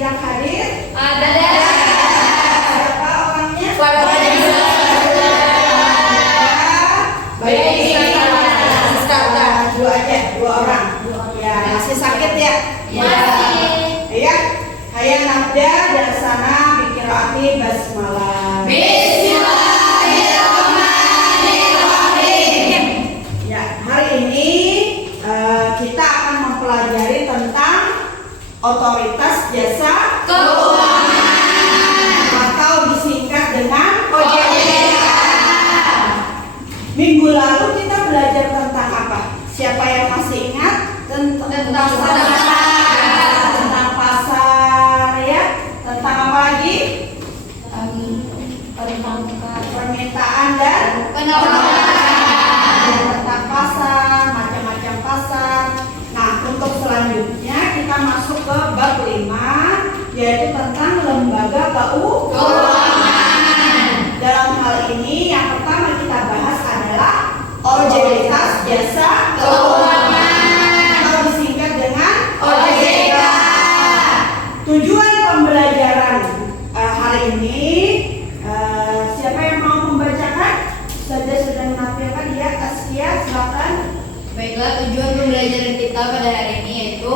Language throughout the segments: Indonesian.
yang hadir? Ada. Siapa orangnya? Baik, dua aja, dua orang. Ya, masih sakit ya? Masih. Ya. Hayya nabda dari sana biqiraati basmalah. Bismillahirrahmanirrahim. Ya, hari ini kita akan mempelajari tentang otoritas jasa Keuangan atau disingkat dengan OJK. Minggu lalu kita belajar tentang apa? Siapa yang masih ingat? Tentang pasar ya. Tentang apa lagi? Permintaan dan Penawaran. tentang pasar, macam-macam pasar. Nah, untuk selanjutnya kita masuk ke bab 5, yaitu tentang lembaga Keuangan. Dalam hal ini yang pertama kita bahas adalah otoritas jasa Keuangan atau disingkat dengan OJK. Tujuan pembelajaran hari ini, siapa yang mau membacakan? Saja sedang menampilkan ya, Askia, silakan. Baiklah, tujuan pembelajaran kita pada hari ini yaitu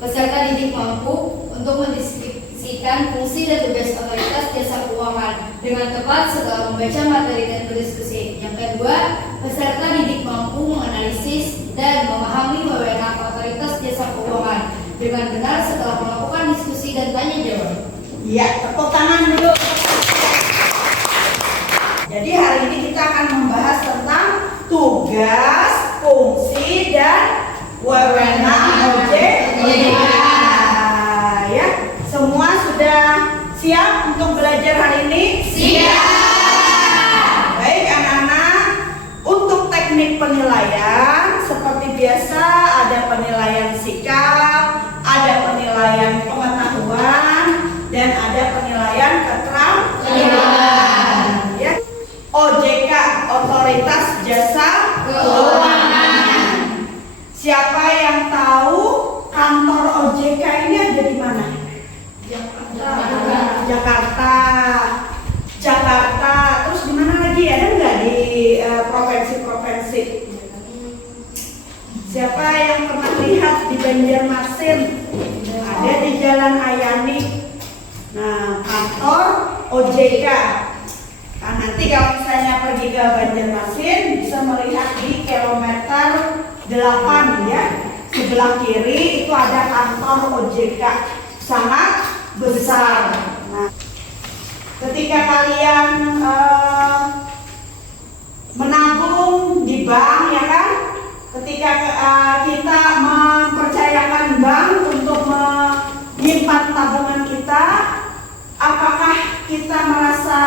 peserta didik mampu untuk mendeskripsikan fungsi dan tugas otoritas jasa keuangan dengan tepat setelah membaca materi dan berdiskusi. Yang kedua, peserta didik mampu menganalisis dan memahami wewenang otoritas jasa keuangan dengan benar setelah melakukan diskusi dan tanya jawab. Iya, tepuk tangan dulu. Jadi hari ini kita akan membahas tentang tugas, fungsi, dan wewenang OJK. Ya, semua sudah siap untuk belajar hari ini? Siap. Baik anak-anak, untuk teknik penilaian seperti biasa ada penilaian sikap, ada penilaian pengetahuan, dan ada penilaian keterampilan. Ya. OJK, Otoritas Jasa Keuangan. Siapa yang tahu kantor OJK ini ada di mana? Jakarta. Terus di mana lagi? Ada nggak di provinsi-provinsi? Siapa yang pernah lihat di Banjarmasin? Ada di Jalan Ayani. Nah, kantor OJK. Nah, nanti kalau misalnya pergi ke Banjarmasin bisa melihat di kilometer 8 ya. Sebelah kiri itu ada kantor OJK, sangat besar. Nah, ketika kalian menabung di bank ya kan, ketika kita mempercayakan bank untuk menyimpan tabungan kita, apakah kita merasa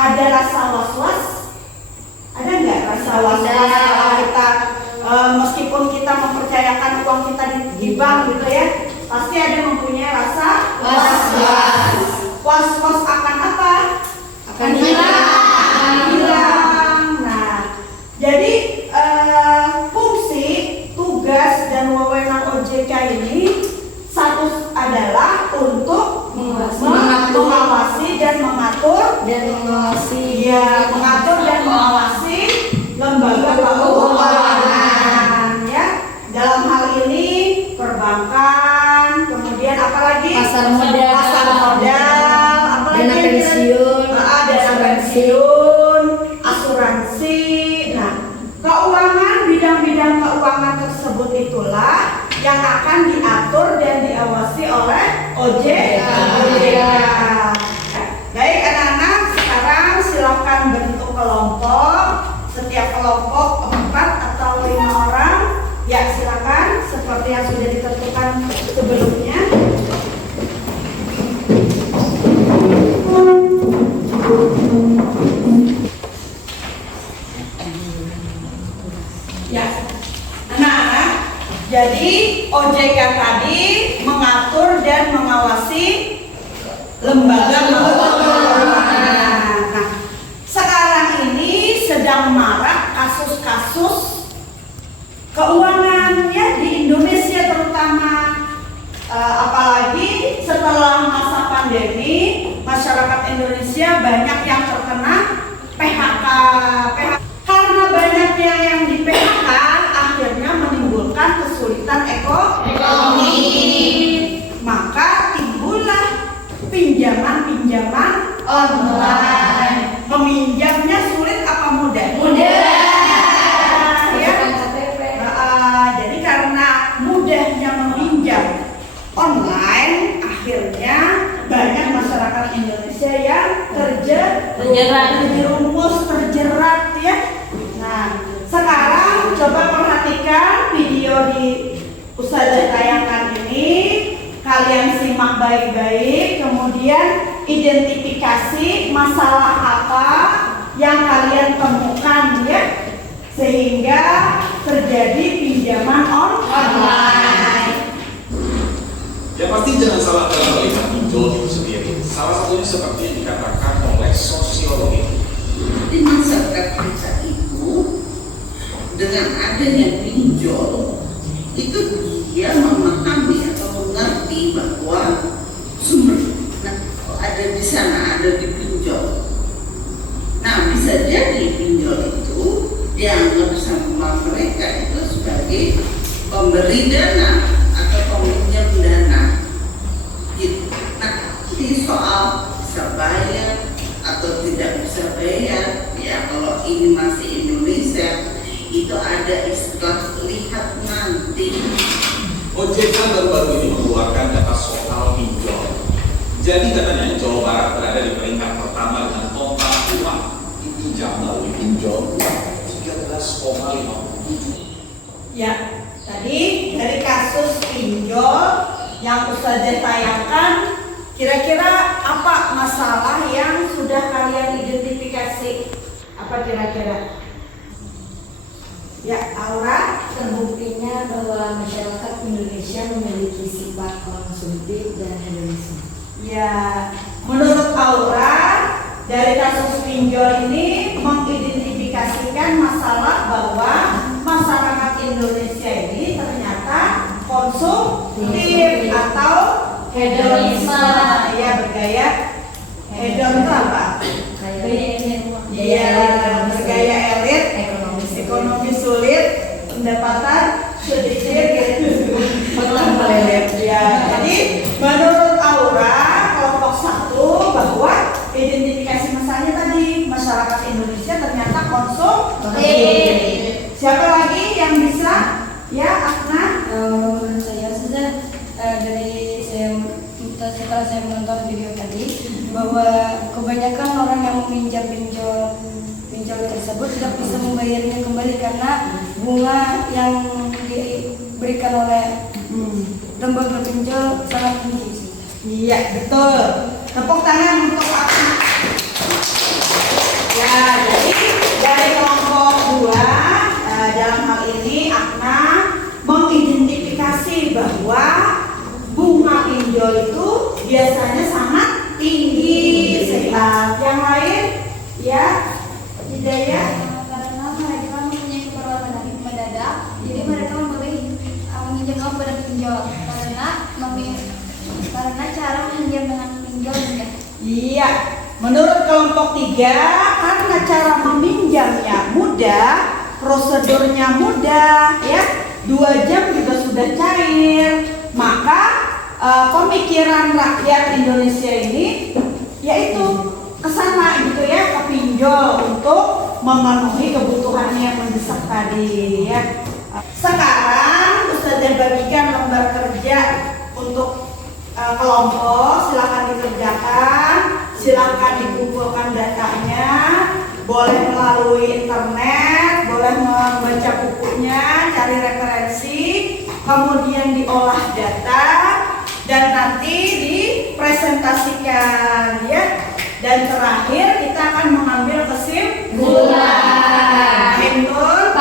ada rasa was-was? Ada nggak rasa was-was kalau kita meskipun kita mempercayakan uang kita di bank gitu ya, pasti ada mempunyai rasa was-was. Was-was akan apa? Akan hilang. Nah, jadi fungsi, tugas, dan wewenang OJK ini satu adalah untuk mengawasi dan mengatur lembaga keuangan ya. Dalam hal ini perbankan, kemudian apalagi Pasar modal, apalagi dana pensiun, dana pensiun, asuransi. Nah, keuangan, bidang-bidang keuangan tersebut itulah yang akan diatur dan diawasi oleh OJK. Baik anak-anak, sekarang silakan bentuk kelompok. Setiap kelompok 4 atau 5 orang. Ya, silakan seperti yang sudah ditentukan sebelumnya. Ya, anak-anak, jadi OJK tadi mengatur dan mengawasi lembaga keuangan. Nah, sekarang ini sedang marak kasus-kasus keuangan ya di Indonesia terutama, apalagi setelah Indonesia banyak yang terkena PHK. Karena banyaknya yang di PHK, akhirnya menimbulkan kesulitan ekonomi. Maka timbullah pinjaman-pinjaman online. Meminjamnya sulit apa mudah? Mudah. Ya. Jadi karena mudahnya meminjam online, akhirnya banyak masyarakat Indonesia yang terjerumus, terjerat ya. Nah, sekarang coba perhatikan video di Ustazah tayangan ini. Kalian simak baik-baik, kemudian identifikasi masalah apa yang kalian temukan ya, sehingga terjadi pinjaman online. Yang pasti jangan salah dalam melihat pinjol itu sendiri. Salah satunya seperti yang dikatakan oleh sosiologi. Di masyarakat kita itu dengan adanya pinjol itu dia memahami atau mengerti bahwa sumber ada di sana, ada di pinjol. Nah, bisa jadi pinjol itu dianggap sama mereka itu sebagai pemberi dana atau peminjam dana. Gitu. Nah, ini soal bisa bayar atau tidak bisa bayar, ya kalau ini masih Indonesia itu ada istilah lihat nanti. OJK baru-baru ini mengeluarkan data soal pinjol. Jadi katanya Jawa Barat berada di peringkat pertama dengan total uang dipinjam melalui pinjol 13,5. Ya, tadi dari kasus pinjol yang Ustazah tayangkan, kira-kira apa masalah yang sudah kalian identifikasi? Apa kira-kira? Ya, Aura? Terbuktinya bahwa masyarakat Indonesia memiliki sifat konsumtif dan hedonisme. Ya, menurut Aura, dari kasus pinjol ini mengidentifikasikan masalah bahwa masyarakat Indonesia ini ternyata konsumtif atau hedonisme. Ya, bergaya hedon itu apa? Iya, bergaya elit, ekonomi sulit, pendapatan sedikit, ya. Jadi menurut Aura kelompok 1 bahwa identifikasi masalahnya tadi masyarakat Indonesia ternyata konsumtif. Siapa lagi yang bisa? Ya, Akna. Menurut saya sudah dari setelah saya menonton video tadi bahwa kebanyakan orang yang meminjam pinjol tersebut tidak bisa membayarnya kembali karena bunga yang diberikan oleh lembaga pinjol sangat tinggi. Iya, betul. Tepuk tangan untuk Akna. Ya, jadi dari kelompok 2 dalam hal ini Akna mengidentifikasi bahwa bunga pinjol itu biasanya sangat tinggi. Yang lain, ya, Hidayah. Karena mereka mempunyai keperluan mendadak, jadi mereka memilih meminjam uang pada pinjol karena cara meminjam dengan pinjol mudah. Iya, menurut kelompok 3 karena cara meminjamnya mudah, prosedurnya mudah, ya, 2 jam juga sudah cair. Maka pemikiran rakyat Indonesia ini yaitu kesana gitu ya, ke pinjol untuk memenuhi kebutuhannya yang mendesak tadi ya. Sekarang Ustazah bagikan lembar kerja untuk kelompok, silakan dikerjakan, silakan dikumpulkan datanya, boleh melalui internet, boleh membaca bukunya, cari referensi, kemudian diolah data dan nanti dipresentasikan ya. Dan terakhir kita akan mengambil kesimpulan. Betul?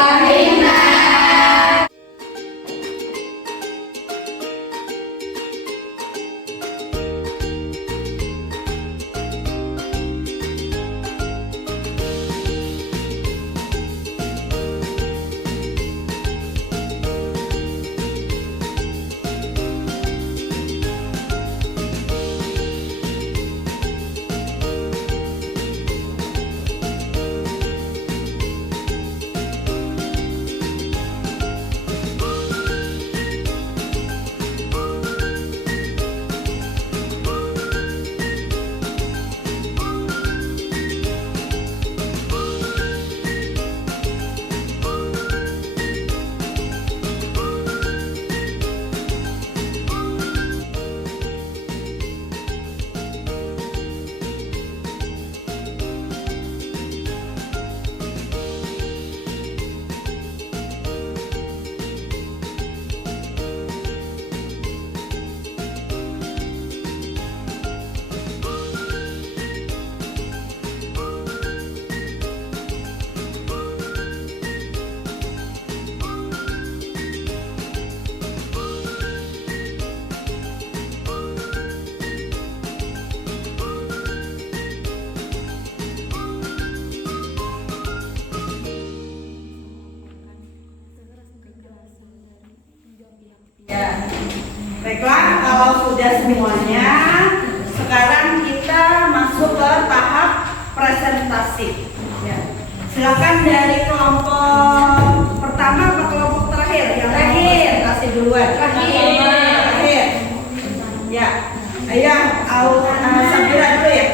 Kalau sudah semuanya, sekarang kita masuk ke tahap presentasi. Ya. Silakan dari kelompok pertama ke kelompok terakhir. Yang terakhir, kasih duluan. Terakhir. Ya, ayo, Sabira dulu ya.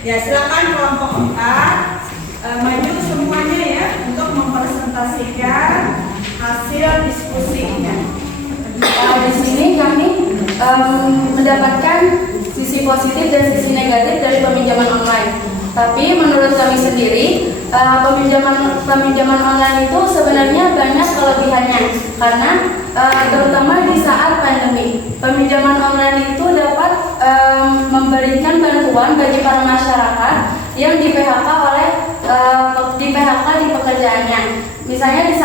Ya, silakan kelompok 4 maju semuanya ya untuk mempresentasikan hasil diskusinya. Di sini kami mendapatkan sisi positif dan sisi negatif dari peminjaman online. Tapi menurut kami sendiri, peminjaman online itu sebenarnya banyak kelebihannya karena terutama di saat pandemi, peminjaman online itu dapat memberikan bantuan bagi para masyarakat yang di PHK di pekerjaannya. Misalnya di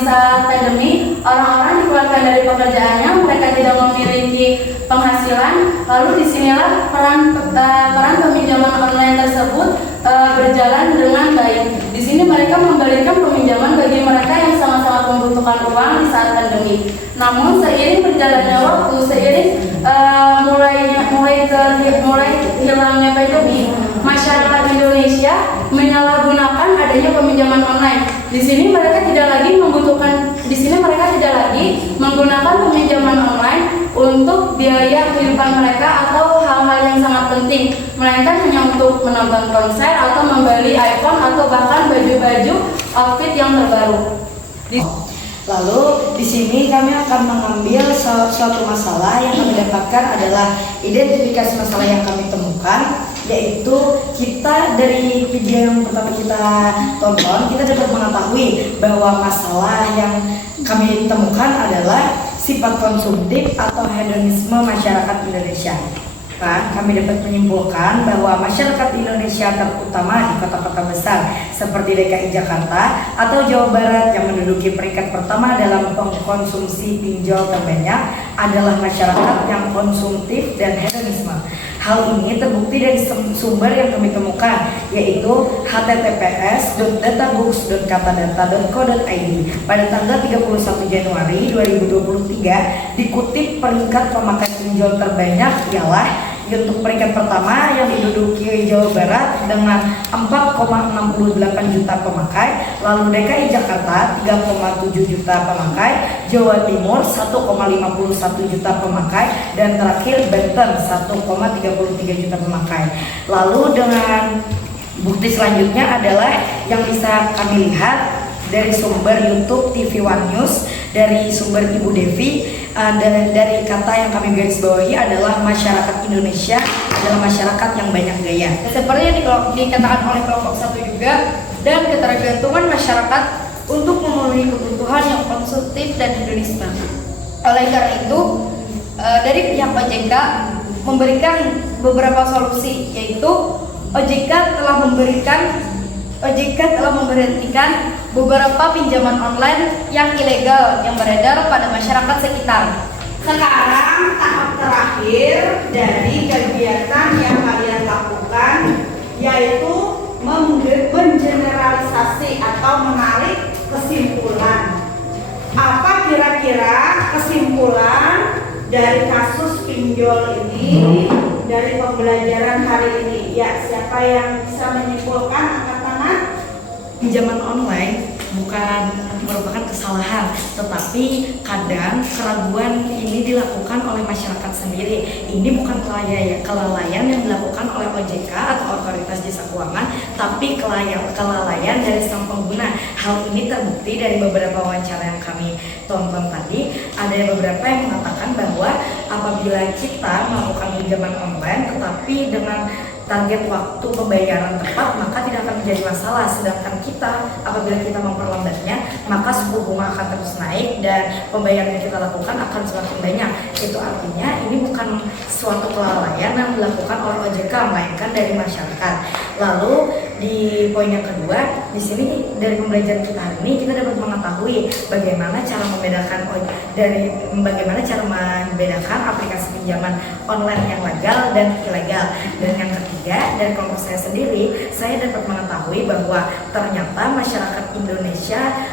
saat pandemi, orang-orang dikeluarkan dari pekerjaannya, mereka tidak memiliki penghasilan. Lalu disinilah peran peminjaman online tersebut berjalan dengan baik. Di sini mereka memberikan peminjaman bagi mereka yang sangat-sangat membutuhkan uang di saat pandemi. Namun seiring berjalannya waktu, seiring mulai hilangnya pandemi, masyarakat Indonesia menyalahgunakan adanya peminjaman online. Di sini mereka tidak lagi menggunakan peminjaman online untuk biaya kehidupan mereka atau hal-hal yang sangat penting, melainkan hanya untuk menonton konser atau membeli iPhone atau bahkan baju-baju outfit yang terbaru. Lalu di sini kami akan mengambil suatu masalah yang kami dapatkan adalah identifikasi masalah yang kami temukan, yaitu kita dari video yang pertama kita tonton, kita dapat mengetahui bahwa masalah yang kami temukan adalah sifat konsumtif atau hedonisme masyarakat Indonesia. Kami dapat menyimpulkan bahwa masyarakat Indonesia terutama di kota-kota besar seperti DKI Jakarta atau Jawa Barat yang menduduki peringkat pertama dalam pengkonsumsi pinjol terbanyak adalah masyarakat yang konsumtif dan hedonisme. Hal ini terbukti dari sumber yang kami temukan, yaitu https://databooks.katadata.co.id pada tanggal 31 Januari 2023. Dikutip peringkat pemakai pinjol terbanyak ialah untuk peringkat pertama yang diduduki Jawa Barat dengan 4,68 juta pemakai, lalu DKI Jakarta 3,7 juta pemakai, Jawa Timur 1,51 juta pemakai, dan terakhir Banten 1,33 juta pemakai. Lalu dengan bukti selanjutnya adalah yang bisa kami lihat dari sumber YouTube TV One News, dari sumber Ibu Devi, dari kata yang kami garis bawahi adalah masyarakat Indonesia adalah masyarakat yang banyak gaya. Seperti yang dikatakan oleh kelompok 1 juga, dan ketergantungan masyarakat untuk memenuhi kebutuhan yang konsumtif dan hedonisme. Oleh karena itu, dari pihak OJK memberikan beberapa solusi, yaitu OJK telah memberhentikan beberapa pinjaman online yang ilegal yang beredar pada masyarakat sekitar. Sekarang tahap terakhir dari kegiatan yang kalian lakukan, yaitu mengeneralisasi atau menarik kesimpulan. Apa kira-kira kesimpulan dari kasus pinjol ini, dari pembelajaran hari ini? Ya, siapa yang bisa menyimpulkan, angkat tangan. Pinjaman online bukan merupakan kesalahan, tetapi kadang keraguan ini dilakukan oleh masyarakat sendiri. Ini bukan kelalaian yang dilakukan oleh OJK atau Otoritas Jasa Keuangan, tapi kelalaian dari sang pengguna. Hal ini terbukti dari beberapa wawancara yang kami tonton tadi. Ada beberapa yang mengatakan bahwa apabila kita melakukan pinjaman online tetapi dengan target waktu pembayaran tepat, maka tidak akan menjadi masalah. Sedangkan kita, apabila kita memperlambatnya, maka suku bunga akan terus naik dan pembayaran yang kita lakukan akan semakin banyak. Itu artinya ini bukan suatu kelalaian yang dilakukan oleh OJK, melainkan dari masyarakat. Lalu di poin yang kedua, di sini dari pembelajaran kita hari ini kita dapat mengetahui bagaimana cara membedakan aplikasi pinjaman online yang legal dan ilegal. Dan yang ketiga, saja dari kelompok saya sendiri, saya dapat mengetahui bahwa ternyata masyarakat Indonesia,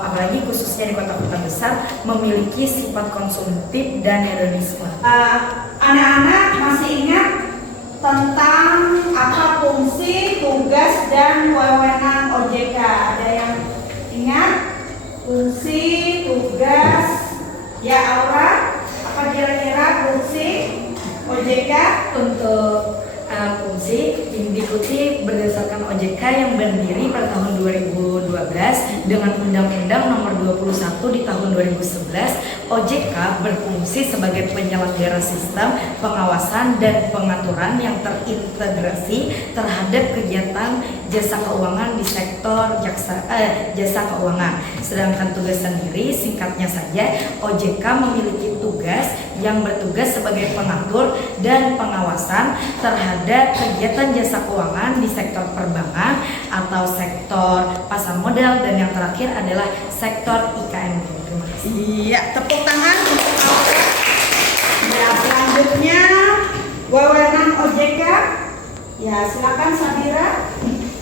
apalagi khususnya di kota-kota besar, memiliki sifat konsumtif dan hedonisme. Anak-anak masih ingat tentang apa fungsi, tugas, dan wewenang OJK? Ada yang ingat? Fungsi, tugas, ya Aura? Apa kira-kira fungsi OJK? Untuk fungsi diikuti berdasarkan OJK yang berdiri pada tahun 2012 dengan Undang-Undang Nomor 21 di tahun 2011. OJK berfungsi sebagai penyelenggara sistem pengawasan dan pengaturan yang terintegrasi terhadap kegiatan jasa keuangan di sektor jasa keuangan. Sedangkan tugas sendiri, singkatnya saja, OJK memiliki tugas yang bertugas sebagai pengatur dan pengawasan terhadap kegiatan jasa keuangan di sektor perbankan atau sektor pasar modal, dan yang terakhir adalah sektor IKN. Terima kasih. Iya, tepuk tangan untuk Aura. Ya, selanjutnya wewenang OJK. Ya, silakan Sabira.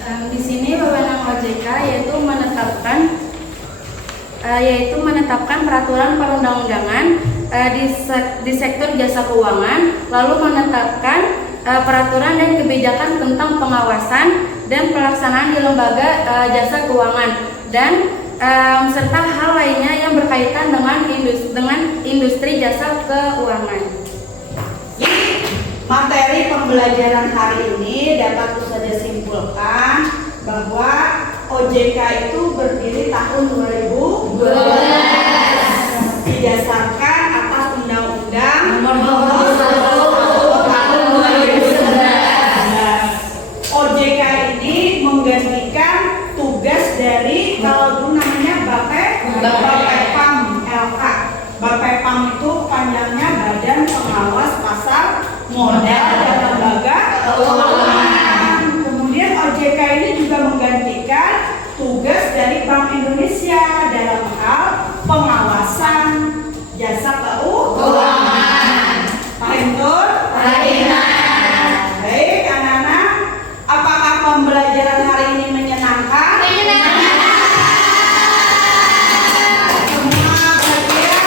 Di sini wewenang OJK yaitu menetapkan peraturan perundang-undangan di sektor jasa keuangan, lalu menetapkan peraturan dan kebijakan tentang pengawasan dan pelaksanaan di lembaga jasa keuangan, dan serta hal lainnya yang berkaitan dengan industri jasa keuangan. Materi pembelajaran hari ini dapat saja simpulkan bahwa OJK itu berdiri tahun 2012 didasarkan atas Undang-Undang Nomor 21 tahun 2011. OJK ini menggantikan tugas dari kalau dulu namanya Bapepam LK. Bapepam itu panjangnya Badan Pengawas Pasar Modal dan Lembaga Keuangan. Kemudian OJK ini juga menggantikan tugas dari Bank Indonesia dalam hal pengawasan jasa keuangan. Paham tuh? Baik anak-anak, apakah pembelajaran hari ini menyenangkan? Semua bahagia?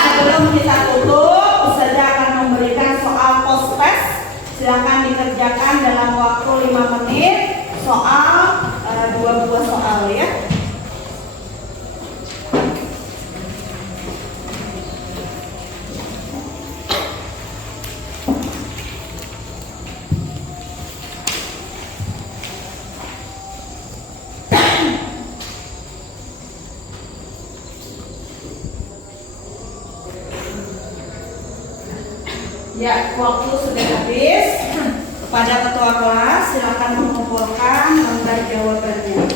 Sebelum kita tutup, Ustazah akan memberikan soal post-test. Silakan dikerjakan dalam waktu 5 menit. Soal 2 buah soal ya. Ya, waktu sudah habis. Kepada ketua kelas, silakan mengumpulkan lembar jawabannya.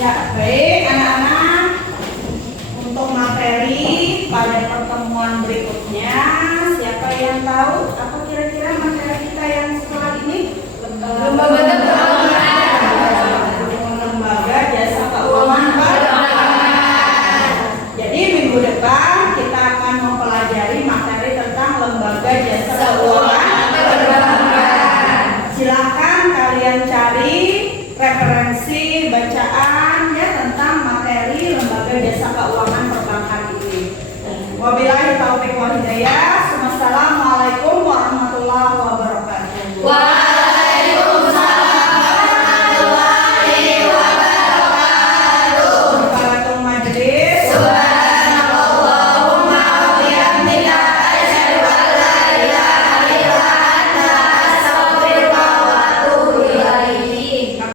Ya, baik.